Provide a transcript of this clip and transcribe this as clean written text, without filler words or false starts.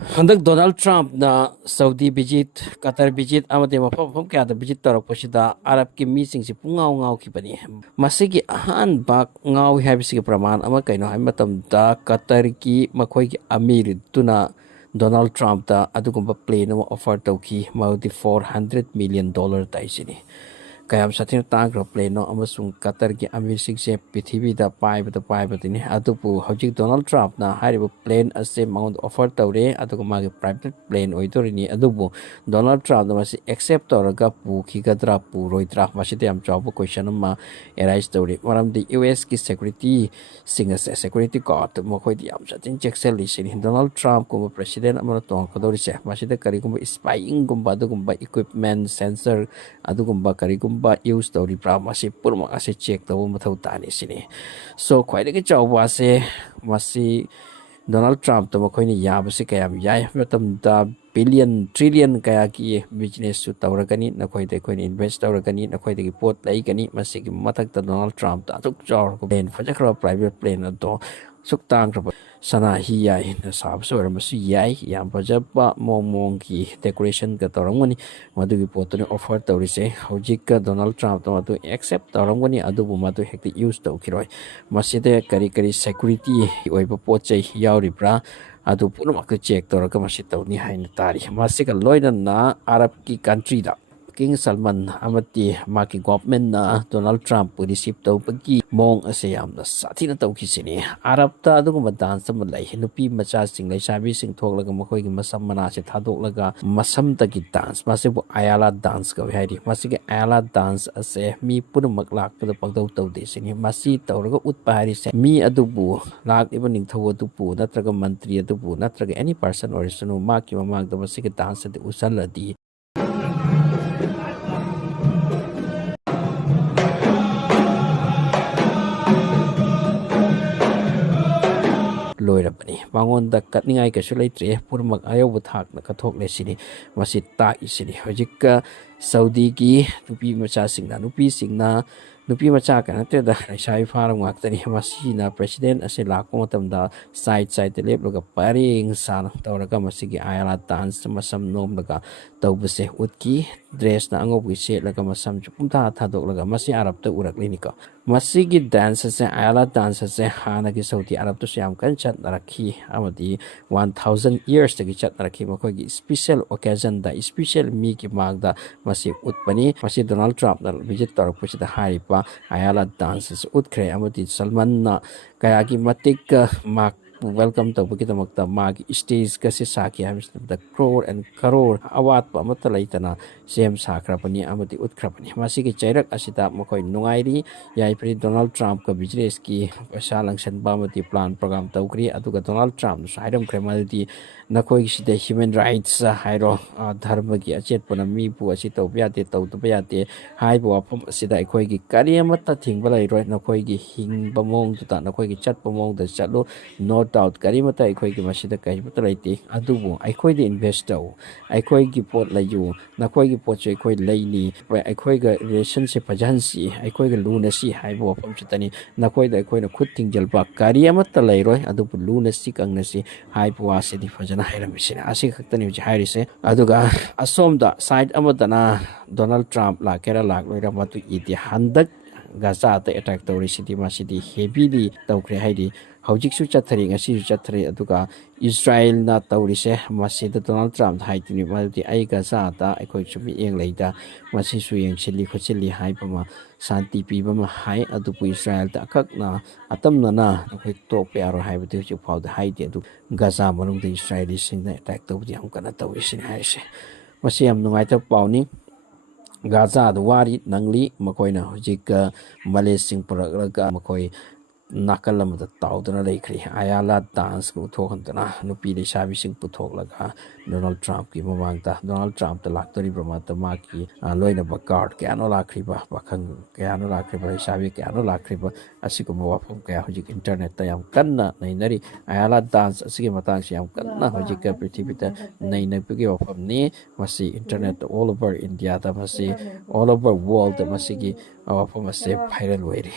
Handak Donald Trump na Saudi visit, Qatar visit, amate mafam kaya da visit tarakposida Arab ki meeting si pungaw ki bani. Masigi ahan bak ngaw habisigi praman ama kaino hay matam da Qatar ki makoy ki amir tuna Donald Trump da adugumba plane mo offer tawki maudi $400 million taisini. Kaya sa tinatawag na plano amasung Qatar ki amisig siya pithibi da pai tini adupu hojik Donald Trump na haribo plane ase mount offer tawre aduko magi private plane oitorini adupu Donald Trump na masi accept tawraga pu kigadra pu roitra masite am chabu question ma arise tawre maram di US ki security singa security guard mokhoi di am sa tin check cell lisini Donald Trump ko president amana tong kadori se masite kari ko spying gumba adugumba equipment sensor adugumba kari ba use tawri pra masi purma ase check tawo mathau tani sini so khwaide ke chawwa se masi Donald Trump to makhoi ni yab se kayam yai matam da billion trillion kaya ki business su tawragani na khoide khoi invest tawragani na khoide ki pot lai gani masi ki mathak ta Donald Trump ta tuk chawr ko ben fajakra private plane to suktang ra sana hi yai na sab so ramasi yai yam pajapa mong ki decoration ka torangani madu ki potone offer tawrise hojik ka Donald Trump to madu accept torangani adubu madu hekti use taw kiroi maside kari security oiba pochai yauri bra adu punamak check toraga masi tawni haina tari masika loina na Arab ki country da King Salman amati maki government na Donald Trump receive taw pagi mong ase yamna sathi na taw kisini Arab ta adu ma dance ma lai nupi macha sing lai sabi sing thok laga makhoi gi masam mana se thadok laga masam ta gi dance mase bu ayala dance ka hairi mase ge ayala dance ase mi punamak lak pa pagdaw taw de sini masi taw laga utpa hari se mi adu bu lak iba ning thaw adu bu natraga mantri adu bu natraga any person or sunu maki mamag da mase ge dance de usal adi loirapani mangonda katningai ka sulaitre purmak ayo buthak na kathok le sini masi ta isini hojik Saudi ki nupi macha singna nupi macha ka nate da sai faram ngaktani masi na president ase lakko matam da side te lep loga paring san tawraga masi gi ayala dance masam nom laga tawbse utki dress na angob gi se laga masam chupumta thadok laga masi arab ta urak linika masi gi dance se ayala dance se hana gi Saudi Arab to siam kan chat narakhi amadi 1000 years tagi chat narakhi makoi gi special occasion da special mi ki magda masi utpani masi Donald Trump na visit tor pusida haripa ayala dances utkre amati Salman na kaya ki matik mak welcome to kita makta mag stage kasi saki hamis the crore and crore awat pa matalaitana sem sakra pani amati utkra pani masi ki chairak asita makoi nungairi yai pri Donald Trump ka business ki pasa langsan ba mati plan program tawkri aduga Donald Trump sairam kremality nakoi sida human rights hairo dharma ki achet pana mi pu asi tawbyate tawtbayate hai bo phom sida akoi ki kari amata thingbala roi nakoi ki hing bamong tuta nakoi ki chat bamong da chalo no doubt kari mata akoi ki masida kai mata laiti adubu akoi de invest taw akoi ki pot layu nakoi ki pot che akoi laini akoi ga relationship ajansi akoi ga luna si hai bo phom chitani nakoi da akoi na khut tingjal ba kari amata lairoi adubu luna si kangna si hai bo ase di fajana hairamsina asi khaktani ji hairise aduga asomda side amadana Donald Trump la kera lak loira matu iti handak Gaza ta attack tawri city ma city heavily tawkre haidi hojik su chathari ngasi su chathari aduga Israel na tawri se masida Donald Trump haitini mati ai Gaza ta akoi chumi eng leida masi su yeng chili khochili hai pama santi pi bama hai adupu Israel ta akak na atamna na akoi top yaro hai batu chu phau da haidi adu Gaza manung de Israeli sing na attack tawdi am kana tawri sin hai se masi am nungai ta pawni Gaza the wari nangli makoina hojik Malaysia puraga makoi nakalam the tawdana leikri ayala dance ko thokantana nupi le sabi sing puthok laga Donald Trump ki mamangta Donald Trump the laktori brahmata ma ki loina ba card ke ano lakri ba bakhang ke ano lakri ba sabi ke ano lakri ba asiko ba phom ke hojik internet ta yam kanna nei nari ayala dance asiki matang siam kanna hojik ka prithipita nei nei pigi phom ni masi internet all over India ta masi all over world masi ki phom ase viral weri